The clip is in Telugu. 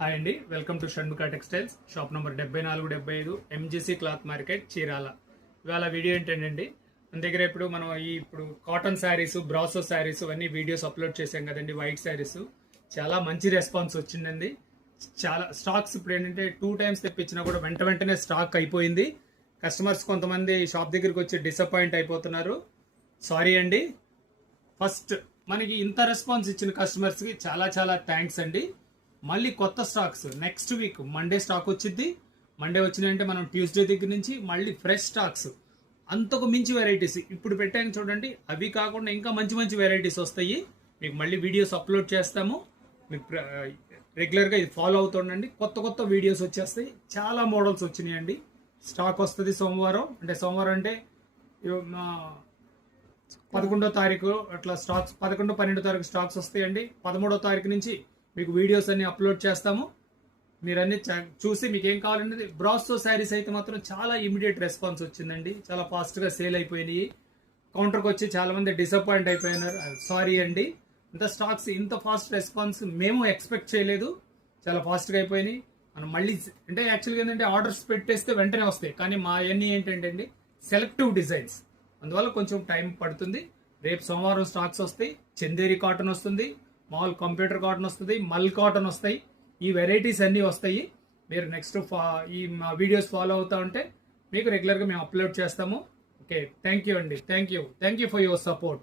హాయ్ అండి, welcome to Shanmukha textiles. Shop number 7475 MGC cloth market, Chirala. ఇవాళ వీడియో ఏంటండి, మన దగ్గర ఇప్పుడు కాటన్ శారీస్, బ్రాసో శారీస్ అన్ని వీడియోస్ అప్లోడ్ చేశాం కదండి. వైట్ శారీస్ చాలా మంచి రెస్పాన్స్ వచ్చిందండి. చాలా స్టాక్స్ ఇప్పుడు ఏంటంటే 2 times తెప్పించినా కూడా వెంటనే స్టాక్ అయిపోయింది. కస్టమర్స్ కొంతమంది షాప్ దగ్గరికి వచ్చి డిసప్పాయింట్ అయిపోతున్నారు. సారీ అండి. ఫస్ట్ మనకి ఇంత రెస్పాన్స్ ఇచ్చిన కస్టమర్స్కి చాలా థ్యాంక్స్ అండి. మళ్ళీ కొత్త stocks next week Monday stock వచ్చింది. మండే వచ్చినాయంటే మనం ట్యూస్డే దగ్గర నుంచి మళ్ళీ ఫ్రెష్ స్టాక్స్, అంతకు మించి వెరైటీస్ ఇప్పుడు పెట్టాను చూడండి. అవి కాకుండా ఇంకా మంచి వెరైటీస్ వస్తాయి. మీకు మళ్ళీ వీడియోస్ అప్లోడ్ చేస్తాము. మీకు రెగ్యులర్గా ఇది ఫాలో అవుతుండండి. కొత్త వీడియోస్ వచ్చేస్తాయి. చాలా మోడల్స్ వచ్చినాయండి. స్టాక్ వస్తుంది సోమవారం అంటే 11వ తారీఖు అట్లా స్టాక్స్, 11, 12 తారీఖు స్టాక్స్ వస్తాయండి. 13వ తారీఖు నుంచి మీకు వీడియోస్ అన్ని అప్లోడ్ చేస్తాము. మీరు అన్ని చూసి మీకు ఏం కావాలనేది. బ్రాసో శారీస్ అయితే మాత్రం చాలా ఇమీడియట్ రెస్పాన్స్ వచ్చిందండి. చాలా ఫాస్ట్గా సేల్ అయిపోయినాయి. కౌంటర్కి వచ్చి చాలా మంది డిసప్పాయింట్ అయిపోయినారు. సారీ అండి. ఇంత స్టాక్స్, ఇంత ఫాస్ట్ రెస్పాన్స్ మేము ఎక్స్పెక్ట్ చేయలేదు. చాలా ఫాస్ట్గా అయిపోయినాయి. మనం మళ్ళీ అంటే యాక్చువల్గా ఏంటంటే ఆర్డర్స్ పెట్టేస్తే వెంటనే వస్తాయి, కానీ మా అన్నీ ఏంటంటే అండి సెలెక్టివ్ డిజైన్స్, అందువల్ల కొంచెం టైం పడుతుంది. రేపు సోమవారం స్టాక్స్ వస్తాయి. చందేరి కాటన్ వస్తుంది, మామూలు కంప్యూటర్ కాటన్ వస్తుంది, మల్ కాటన్ వస్తాయి. ఈ వెరైటీస్ అన్నీ వస్తాయి. మీరు నెక్స్ట్ ఈ మా వీడియోస్ ఫాలో అవుతా ఉంటే మీకు రెగ్యులర్గా మేము అప్లోడ్ చేస్తాము. ఓకే, థ్యాంక్ యూ అండి. Thank you for your support.